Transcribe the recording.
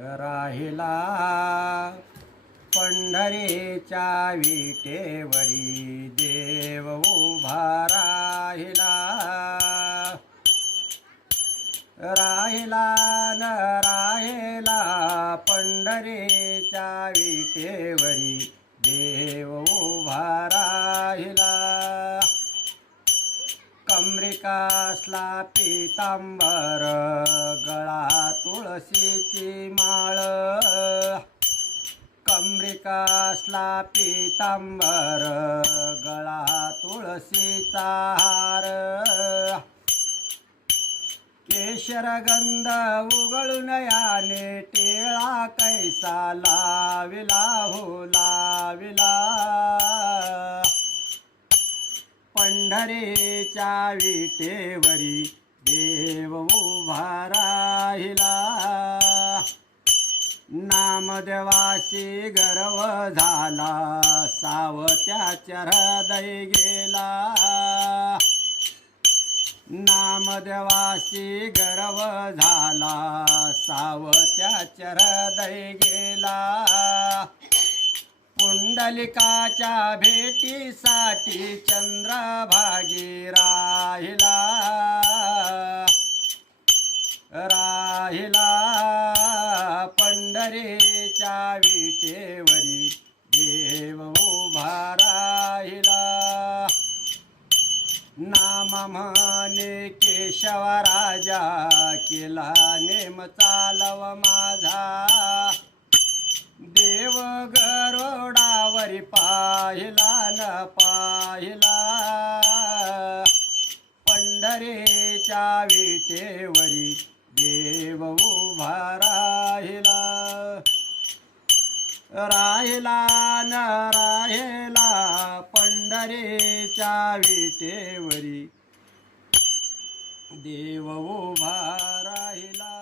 राहिला. पंढरीच्या विटेवरी देव उभा राहिला. राहिला न राहिला पंढरीच्या विटेवरी देव उभा राहिला. कमरिकासला पितांबर गळा तुळशीची माळ. कमरिकासला पितांबर गळा तुळशीचा हार. केशरगंध उगळून याने टिळा कैसा लाविला हो लाविला. पंढरीच्या विटेवरी देव उभा राहिला. नामदेवाशी गर्व झाला सावत्याच्या हृदय गेला. नामदेवाशी गर्व झाला सावत्याच्या हृदय गेला. पुंडलिकाच्या भेटीसाठी चंद्रभागी राहिला. राहिला पंढरीच्या विटेवरी देव उभा राहिला. नाम म्हणे केशव राजा केला नेम चालव माझा. देव गरोडावरी पाहिला न पाहिला. पंढरीच्या विटेवरी देव उभा राहिला. राहिला न राहिला पंढरीच्या विटेवरी देव उभा राहिला.